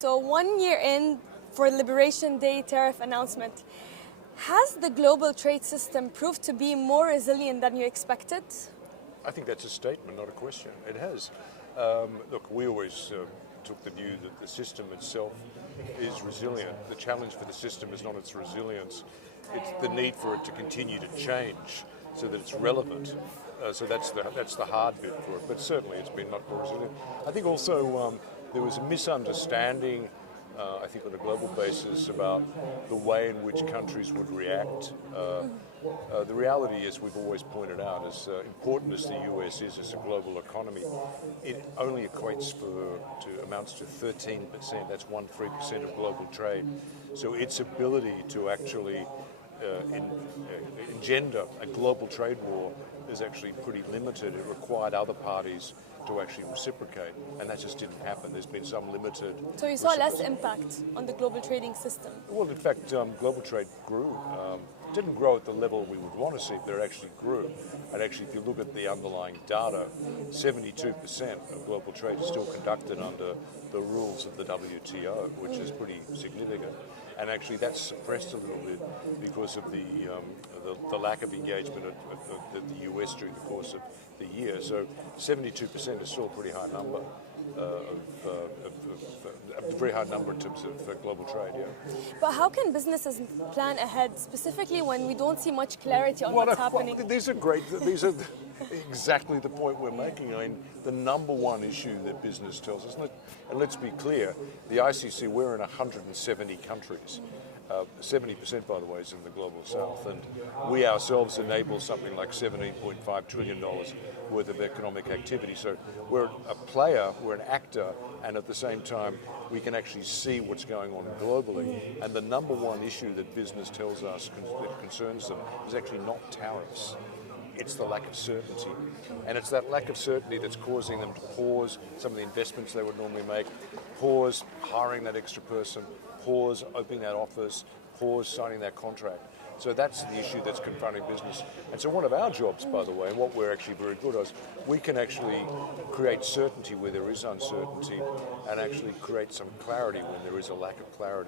So 1 year in for Liberation Day tariff announcement, has the global trade system proved to be more resilient than you expected? I think that's a statement, not a question. It has. Look, we always took the view that the system itself is resilient. The challenge for the system is not its resilience, it's the need for it to continue to change so that it's relevant. So that's the hard bit for it, but certainly it's been much more resilient. I think also there was a misunderstanding, I think on a global basis, about the way in which countries would react. The reality, as we've always pointed out, as important as the US is as a global economy, it only equates to amounts to 13%. That's 13% of global trade. So its ability to actually engender a global trade war is actually pretty limited. It required other parties to actually reciprocate, and that just didn't happen. There's been some limited... So you saw less impact on the global trading system? Well, in fact, global trade grew. Didn't grow at the level we would want to see, but it actually grew. And actually, if you look at the underlying data, 72% of global trade is still conducted under the rules of the WTO, which is pretty significant. And actually, that's suppressed a little bit because of the lack of engagement of the US during the course of the year. So 72% is still a pretty high number. A very high number in terms of global trade, yeah. But how can businesses plan ahead, specifically when we don't see much clarity on what's happening? These are exactly the point we're making. I mean, the number one issue that business tells us, and let's be clear, the ICC, we're in 170 countries. 70%, by the way, is in the global south, and we ourselves enable something like $17.5 trillion worth of economic activity. So we're a player, we're an actor, and at the same time, we can actually see what's going on globally. And the number one issue that business tells us that concerns them is actually not tariffs. It's the lack of certainty. And it's that lack of certainty that's causing them to pause some of the investments they would normally make, pause hiring that extra person, pause opening that office, pause signing that contract. So that's the issue that's confronting business. And so one of our jobs, by the way, and what we're actually very good at, is we can actually create certainty where there is uncertainty and actually create some clarity when there is a lack of clarity.